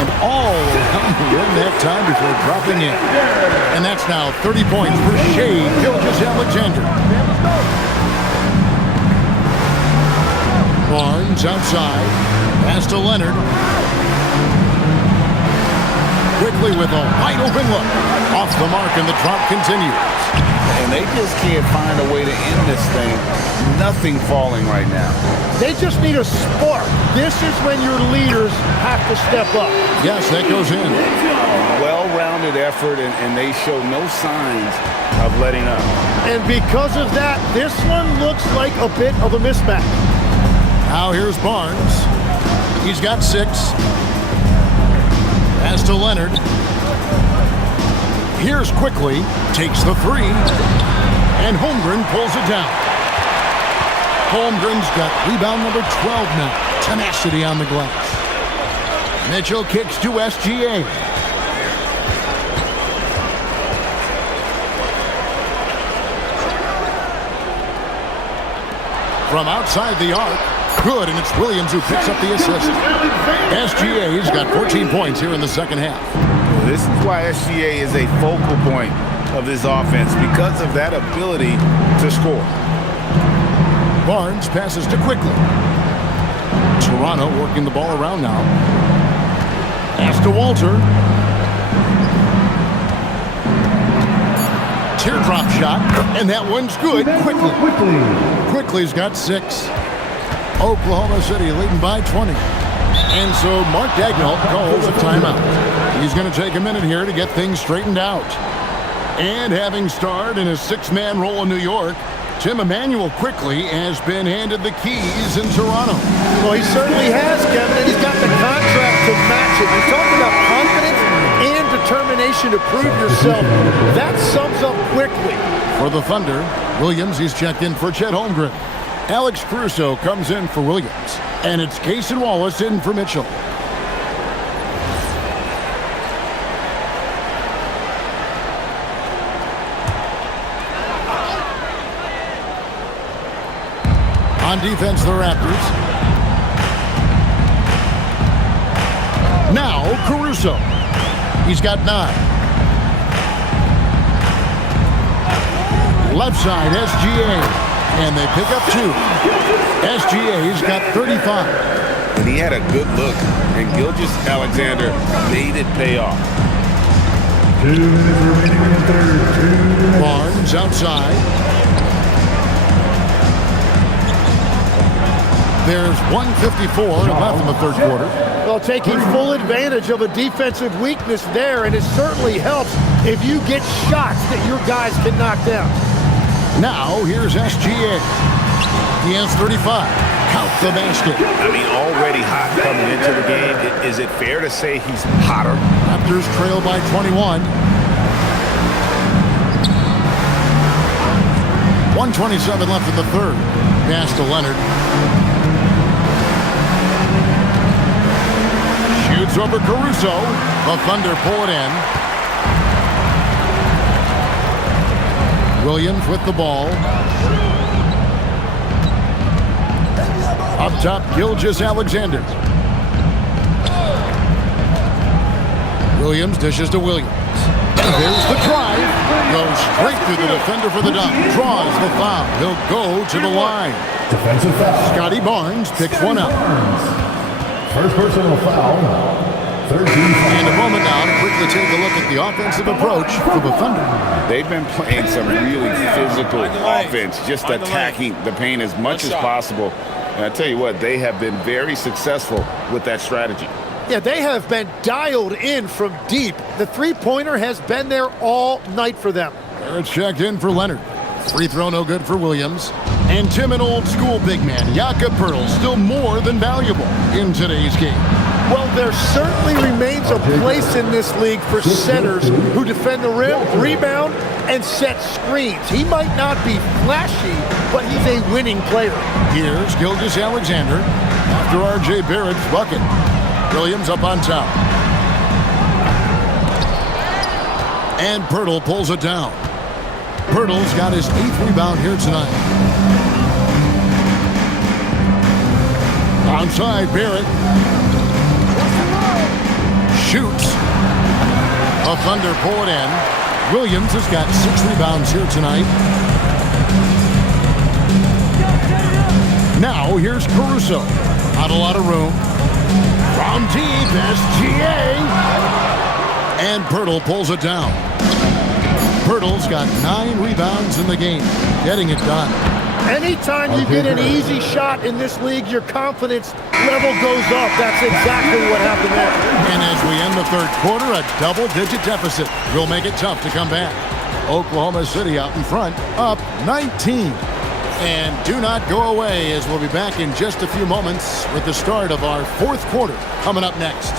And all around the rim that time before dropping in. And that's now 30 points for Shea Gilgeous Alexander. Barnes outside. Pass to Leonard. Quickly with a wide open look. Off the mark and the drop continues. And they just can't find a way to end this thing. Nothing falling right now. They just need a spark. This is when your leaders have to step up. Yes, that goes in. Well-rounded effort, and they show no signs of letting up. And because of that, this one looks like a bit of a mismatch. Now here's Barnes. He's got 6. Pass to Leonard. Here's Quickly. Takes the 3. And Holmgren pulls it down. Holmgren's got rebound number 12 now. Tenacity on the glass. Mitchell kicks to SGA. From outside the arc. Good, and it's Williams who picks up the assist. SGA's got 14 points here in the second half. This is why SGA is a focal point of this offense, because of that ability to score. Barnes passes to Quickly. Toronto working the ball around now. Pass to Walter. Teardrop shot, and that one's good. Quickly's got 6. Oklahoma City leading by 20. And so Mark Daigneault calls a timeout. He's going to take a minute here to get things straightened out. And having starred in a 6-man role in New York, Tim Emmanuel Quickly has been handed the keys in Toronto. Well, he certainly has, Kevin, and he's got the contract to match it. You're talking about confidence and determination to prove yourself. That sums up Quickly. For the Thunder, Williams, he's checked in for Chet Holmgren. Alex Caruso comes in for Williams. And it's Cason Wallace in for Mitchell. On defense, the Raptors. Now, Caruso. He's got 9. Left side, SGA. And they pick up 2. SGA's got 35. And he had a good look, and Gilgeous-Alexander made it pay off. 2 minutes remaining in the third. Barnes outside. There's 1:54 left in the third quarter. Well, taking full advantage of a defensive weakness there, and it certainly helps if you get shots that your guys can knock down. Now, here's SGA. He has 35. Count the basket. I mean, already hot coming into the game. Is it fair to say he's hotter? Raptors trail by 21. 1:27 left in the third. Pass to Leonard. Shoots over Caruso. The Thunder pull it in. Williams with the ball. Up top, Gilgeous-Alexander. Williams dishes to Williams. And there's the drive. Goes straight through the defender for the dunk. Draws the foul. He'll go to the line. Defensive foul. Scotty Barnes picks one up. First personal foul. 13 foul. And a moment now to quickly take a look at the offensive approach for the Thunder. They've been playing some really physical offense, just attacking the paint as much as possible. And I tell you what, they have been very successful with that strategy. Yeah, they have been dialed in from deep. The three-pointer has been there all night for them. It's checked in for Leonard. Free throw no good for Williams. And Tim, an old school big man, Jakob Poeltl, still more than valuable in today's game. Well, there certainly remains a place in this league for centers who defend the rim, rebound, and set screens. He might not be flashy, but he's a winning player. Here's Gilgeous-Alexander after R.J. Barrett's bucket. Williams up on top. And Poeltl pulls it down. Poeltl's got his 8th rebound here tonight. Onside, Barrett. Shoots. A Thunder pull it in. Williams has got 6 rebounds here tonight. Now here's Caruso. Not a lot of room. From deep, SGA. And Poeltl pulls it down. Poeltl's got 9 rebounds in the game. Getting it done. Anytime you get an easy shot in this league, your confidence level goes up. That's exactly what happened there. And as we end the third quarter, a double-digit deficit will make it tough to come back. Oklahoma City out in front, up 19. And do not go away, as we'll be back in just a few moments with the start of our fourth quarter coming up next.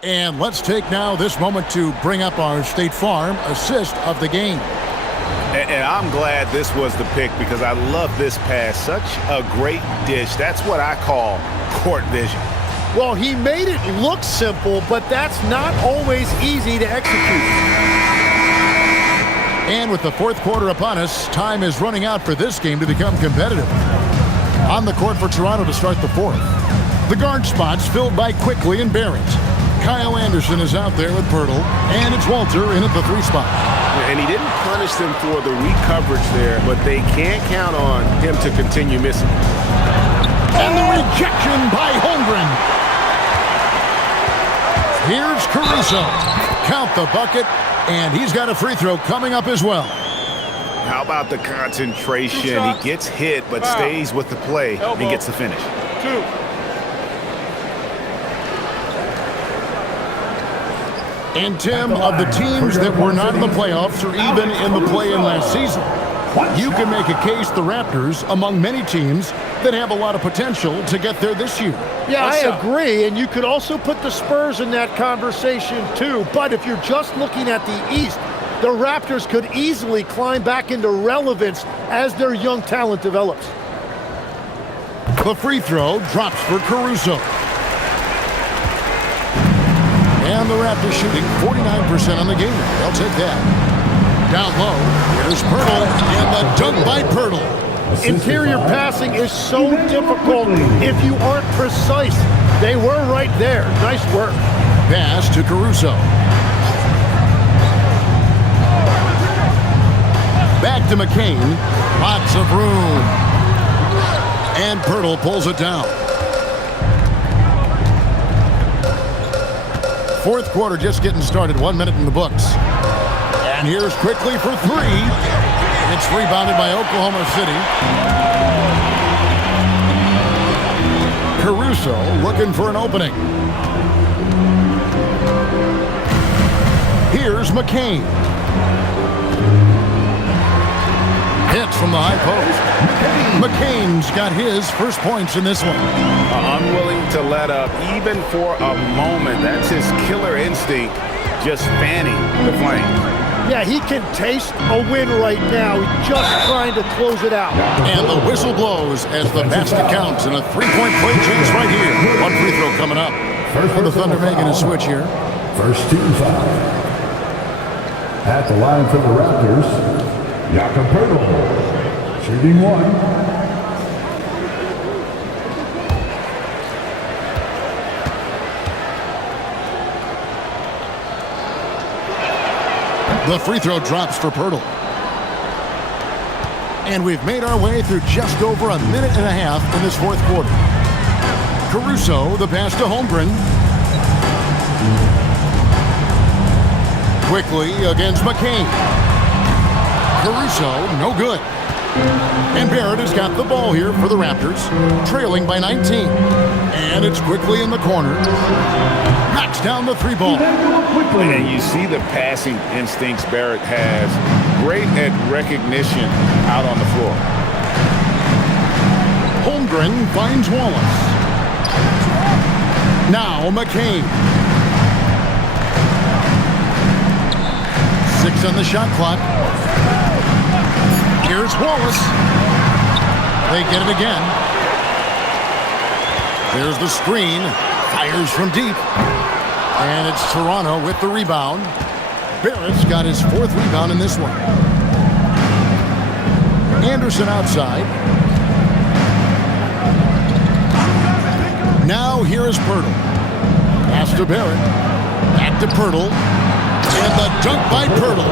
And let's take now this moment to bring up our State Farm assist of the game. And I'm glad this was the pick because I love this pass. Such a great dish. That's what I call court vision. Well, he made it look simple, but that's not always easy to execute. And with the fourth quarter upon us, time is running out for this game to become competitive. On the court for Toronto to start the fourth. The guard spots filled by Quickly and Barrett. Kyle Anderson is out there with Pirtle, and it's Walter in at the 3 spot. And he didn't punish them for the weak coverage there, but they can't count on him to continue missing. And the rejection by Holmgren. Here's Caruso. Count the bucket, and he's got a free throw coming up as well. How about the concentration? He gets hit, but stays with the play and gets the finish. 2. And Tim, of the teams that were not in the playoffs or even in the play-in last season, you can make a case the Raptors among many teams that have a lot of potential to get there this year. Yeah, I agree, and you could also put the Spurs in that conversation too. But if you're just looking at the East, the Raptors could easily climb back into relevance as their young talent develops. The free throw drops for Caruso. And the Raptors shooting 49% on the game. They'll take that. Down low, here's Pirtle, and the dunk by Pirtle. Interior passing is so difficult if you aren't precise. They were right there. Nice work. Pass to Caruso. Back to McCain. Lots of room. And Pirtle pulls it down. Fourth quarter just getting started. 1 minute in the books. And here's quickly for 3. It's rebounded by Oklahoma City. Caruso looking for an opening. Here's McCain. Hits from the high post. McCain's got his first points in this one. Unwilling to let up even for a moment. That's his killer instinct, just fanning the flame. Yeah, he can taste a win right now. He's just trying to close it out. And the whistle blows as the basket counts in a 3-point play chase right here. One free throw coming up. For the Thunder making a switch here. First team foul. At the line for the Raptors, Jakob Pirtle, shooting 1. The free throw drops for Pirtle. And we've made our way through just over a minute and a half in this fourth quarter. Caruso, the pass to Holmgren. Quickly against McCain. Caruso, no good. And Barrett has got the ball here for the Raptors, trailing by 19. And it's quickly in the corner. Knocks down the 3 ball. And you see the passing instincts Barrett has. Great at recognition out on the floor. Holmgren finds Wallace. Now McCain. 6 on the shot clock. Here's Wallace. They get it again. There's the screen. Fires from deep. And it's Toronto with the rebound. Barrett's got his 4th rebound in this one. Anderson outside. Now here is Pirtle. Pass to Barrett. Back to Pirtle. And the dunk by Pirtle.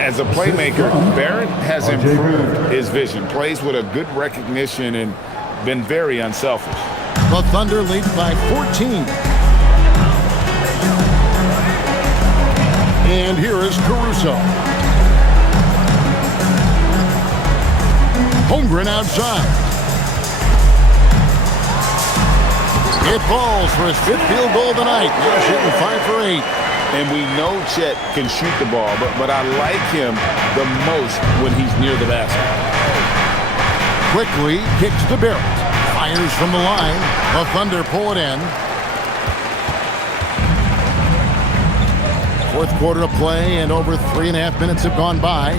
As a playmaker, Barrett has improved his vision. Plays with a good recognition and been very unselfish. The Thunder lead by 14. And here is Caruso. Holmgren outside. It falls for his 5th field goal of the night. Now shooting 5 for 8. And we know Chet can shoot the ball, but I like him the most when he's near the basket. Quickly kicks to Barrett. Fires from the line. The Thunder pull it in. 4th quarter of play, and over 3.5 minutes have gone by.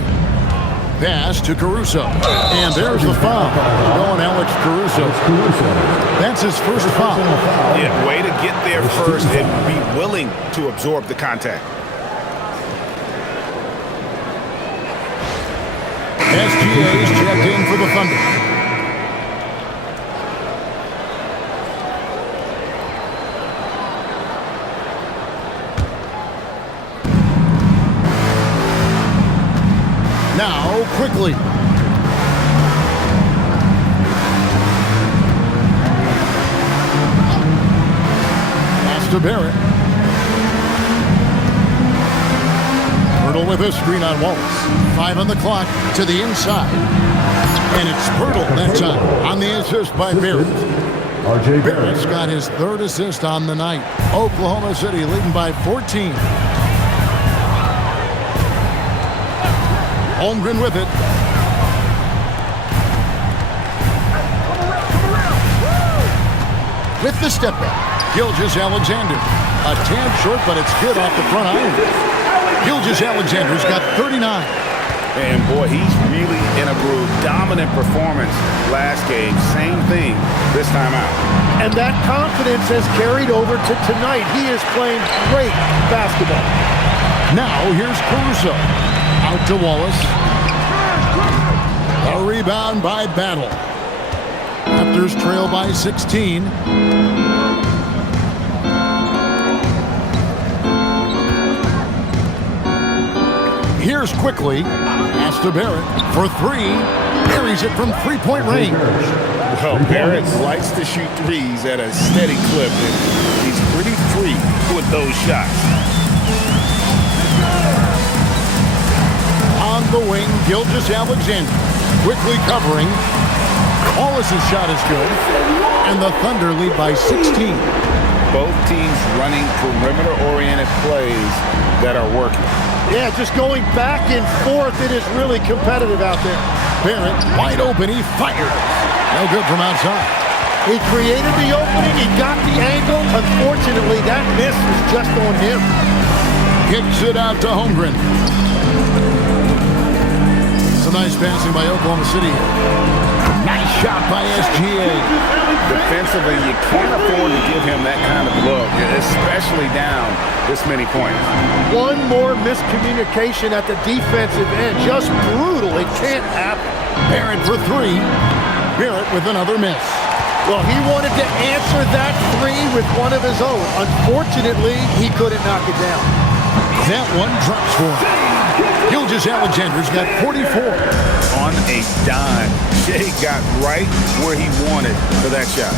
Pass to Caruso. And there's the foul. Going Alex Caruso. That's his first foul. Yeah, way to get there first and be willing to absorb the contact. SGA is checked in for the Thunder. Now, quickly. Pass to Barrett. Pirtle with a screen on Wallace. 5 on the clock to the inside. And it's Pirtle that time on the assist by Barrett. R.J. Barrett's got his 3rd assist on the night. Oklahoma City leading by 14. Holmgren with it. With the step back, Gilgeous-Alexander. A tad short, but it's good off the front iron. Gilgeous-Alexander's got 39. And boy, he's really in a groove. Dominant performance last game. Same thing this time out. And that confidence has carried over to tonight. He is playing great basketball. Now here's Caruso. Out to Wallace. A rebound by Battle. Raptors trail by 16. Here's quickly. Pass to Barrett for 3. Buries it from 3-point range. Well, Barrett likes to shoot threes at a steady clip, and he's pretty free with those shots. On the wing, Gilgeous-Alexander quickly covering. Wallace's shot is good, and the Thunder lead by 16. Both teams running perimeter-oriented plays that are working. Yeah, just going back and forth. It is really competitive out there. Barrett wide open. He fires. No good from outside. He created the opening. He got the angle. Unfortunately, that miss was just on him. Kicks it out to Holmgren. Some nice passing by Oklahoma City. Nice shot by SGA. Defensively, you can't afford to give him that kind of look, especially down this many points. One more miscommunication at the defensive end. Just brutal. It can't happen. Barrett for 3. Barrett with another miss. Well, he wanted to answer that 3 with one of his own. Unfortunately, he couldn't knock it down. That one drops for him. Gilgeous-Alexander's got 44. On a dime. Shea got right where he wanted for that shot.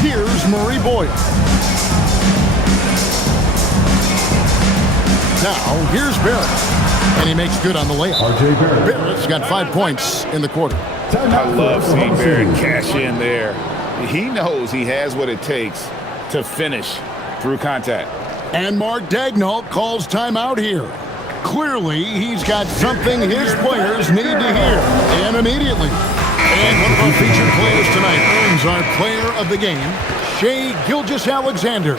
Here's Murray Boyle. Now, here's Barrett. And he makes good on the layup. R.J. Barrett. Barrett's got 5 points in the quarter. I love seeing Barrett cash in there. He knows he has what it takes to finish through contact. And Mark Daigneault calls timeout here. Clearly, he's got something his players need to hear, and immediately. And one of our featured players tonight earns our player of the game, Shai Gilgeous-Alexander.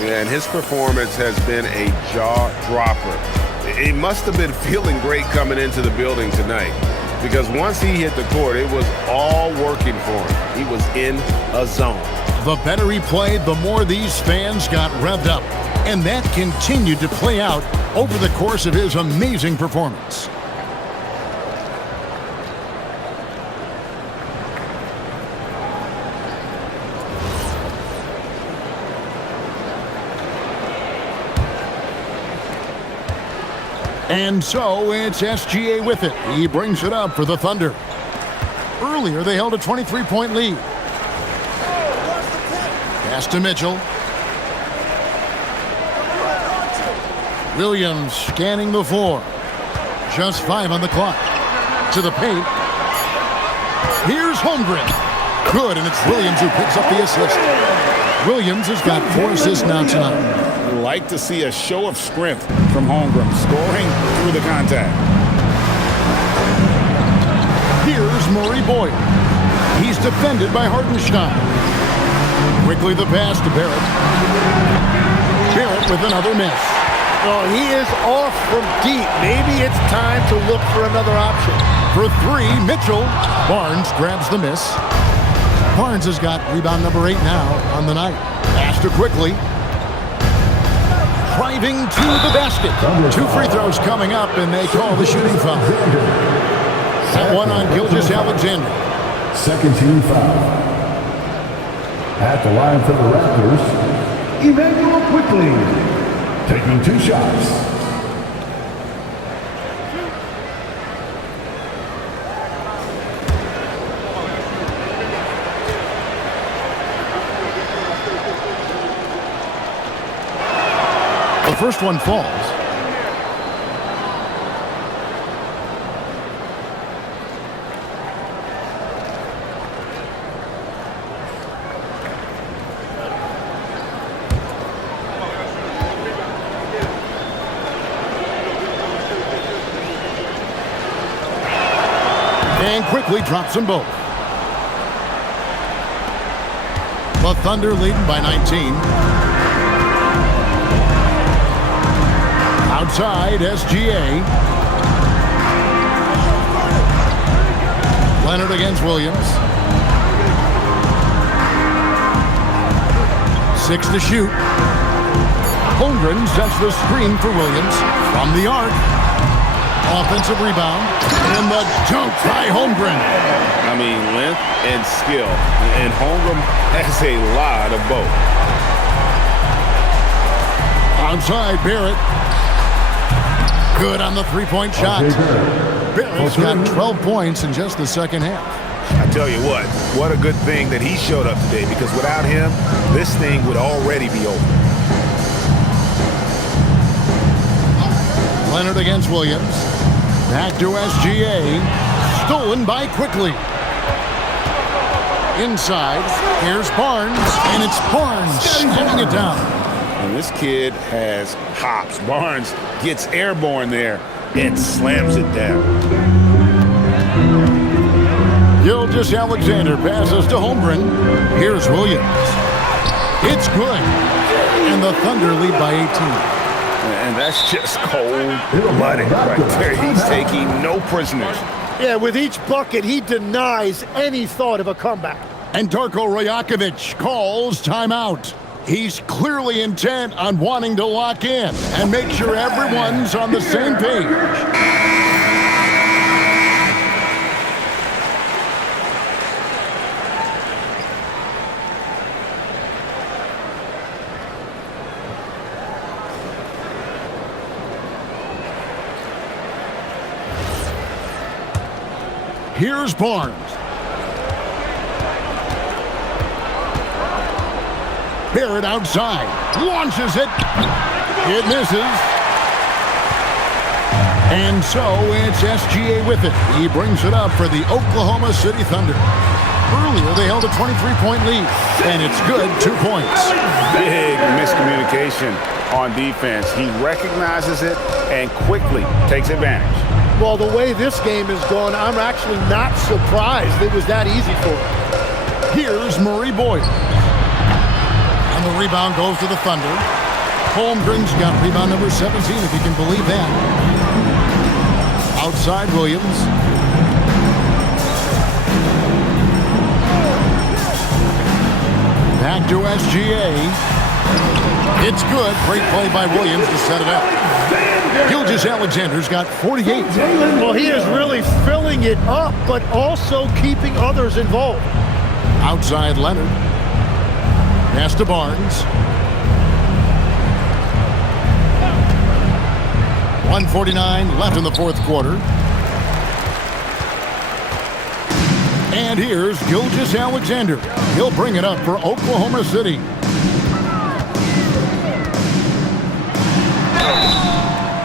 Yeah, and his performance has been a jaw-dropper. He must have been feeling great coming into the building tonight, because once he hit the court, it was all working for him. He was in a zone. The better he played, the more these fans got revved up. And that continued to play out over the course of his amazing performance. And so it's SGA with it. He brings it up for the Thunder. Earlier, they held a 23-point lead. Pass to Mitchell. Williams scanning the floor. Just 5 on the clock. To the paint. Here's Holmgren. Good, and it's Williams who picks up the assist. Williams has got 4 assists now tonight. I'd like to see a show of strength from Holmgren, scoring through the contact. Here's Murray Boyle. He's defended by Hartenstein. Quickly the pass to Barrett. Barrett with another miss. Oh, he is off from deep. Maybe it's time to look for another option. For 3, Mitchell. Barnes grabs the miss. Barnes has got rebound number 8 now on the night. Pass to quickly. Driving to the basket. 2 free throws coming up, and they call the shooting foul. That one on Gilgeous-Alexander. Second team foul. At the line for the Raptors, Emmanuel Quickly. Taking 2 shots. The first one falls. And quickly drops them both. The Thunder leading by 19. Outside, SGA. Leonard against Williams. 6 to shoot. Holmgren sets the screen for Williams from the arc. Offensive rebound. And the dunk by Holmgren. I mean, length and skill. And Holmgren has a lot of both. Outside, Barrett. Good on the three-point shot. Barrett's got 12 points in just the second half. I tell you what a good thing that he showed up today, because without him, this thing would already be over. Leonard against Williams. Back to SGA. Stolen by Quickly. Inside. Here's Barnes. And it's Barnes slamming it down. And this kid has hops. Barnes gets airborne there and slams it down. Gilgeous-Alexander passes to Holmgren. Here's Williams. It's good. And the Thunder lead by 18. And that's just cold-blooded right there. He's taking no prisoners. Yeah, with each bucket, he denies any thought of a comeback. And Darko Rajakovic calls timeout. He's clearly intent on wanting to lock in and make sure everyone's on the same page. Here's Barnes. Barrett outside. Launches it. It misses. And so it's SGA with it. He brings it up for the Oklahoma City Thunder. Earlier, they held a 23-point lead. And it's good, 2 points. Big miscommunication on defense. He recognizes it and quickly takes advantage. Well, the way this game is going, I'm actually not surprised it was that easy for him. Here's Murray Boyle. And the rebound goes to the Thunder. Holmgren's got rebound number 17, if you can believe that. Outside Williams. Back to SGA. It's good. Great play by Williams to set it up. Gilgeous-Alexander's got 48. Well, he is really filling it up, but also keeping others involved. Outside Leonard. Pass to Barnes. 1:49 left in the fourth quarter. And here's Gilgeous-Alexander. He'll bring it up for Oklahoma City.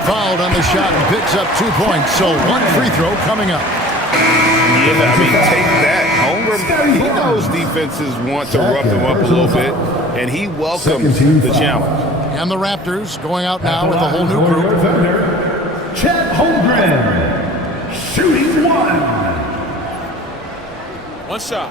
Fouled on the shot and picks up 2 points. So one free throw coming up. Yeah, I mean, take that. Holmgren, he knows defenses want to rough him up a little bit, and he welcomes the challenge. And the Raptors going out now with a whole new group. Chet Holmgren, shooting one. One shot.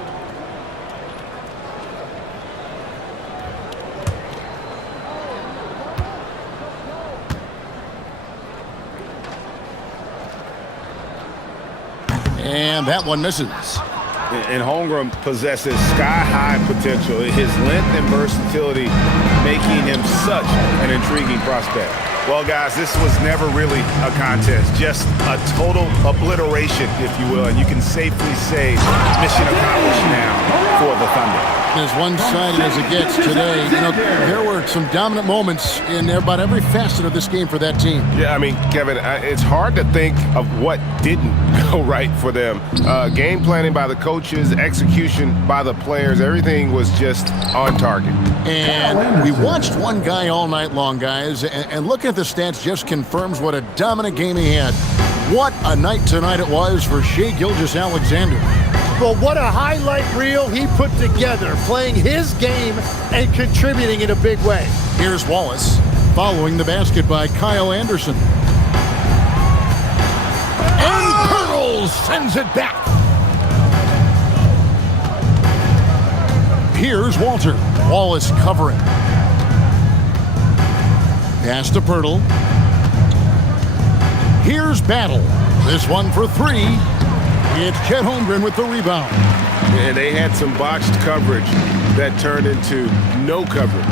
And that one misses. And Holmgren possesses sky-high potential. His length and versatility making him such an intriguing prospect. Well, guys, this was never really a contest, just a total obliteration, if you will, and you can safely say mission accomplished now for the Thunder. As one-sided as it gets today, you know, there were some dominant moments in about every facet of this game for that team. Yeah, I mean, Kevin, it's hard to think of what didn't go right for them. Game planning by the coaches, execution by the players, everything was just on target. And we watched one guy all night long, guys, and looking at the stats just confirms what a dominant game he had. What a night tonight it was for Shai Gilgeous-Alexander. Well, what a highlight reel he put together, playing his game and contributing in a big way. Here's Wallace, following the basket by Kyle Anderson. And Pearl sends it back. Here's Walter. Wallace covering. Pass to Pirtle. Here's Battle. This one for three. It's Chet Holmgren with the rebound. And they had some botched coverage that turned into no coverage.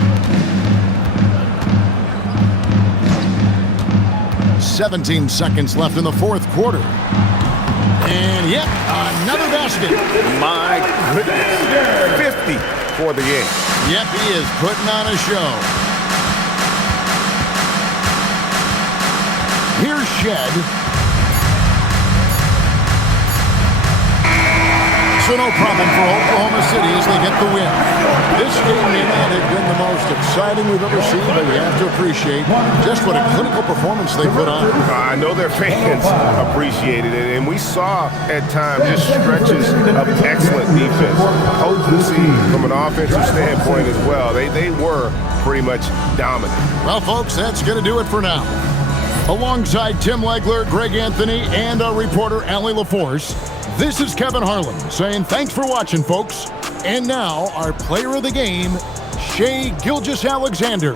17 seconds left in the fourth quarter. And yet another basket. My goodness. 50 for the game. Yep, he is putting on a show. Here's Shed. So no problem for Oklahoma City as they get the win. This game may not have been the most exciting we've ever seen, but we have to appreciate just what a clinical performance they put on. I know their fans appreciated it, and we saw at times just stretches of excellent defense. Potency from an offensive standpoint as well. They were pretty much dominant. Well, folks, that's going to do it for now. Alongside Tim Legler, Greg Anthony, and our reporter, Allie LaForce, this is Kevin Harlan saying thanks for watching, folks. And now, our player of the game, Shai Gilgeous-Alexander.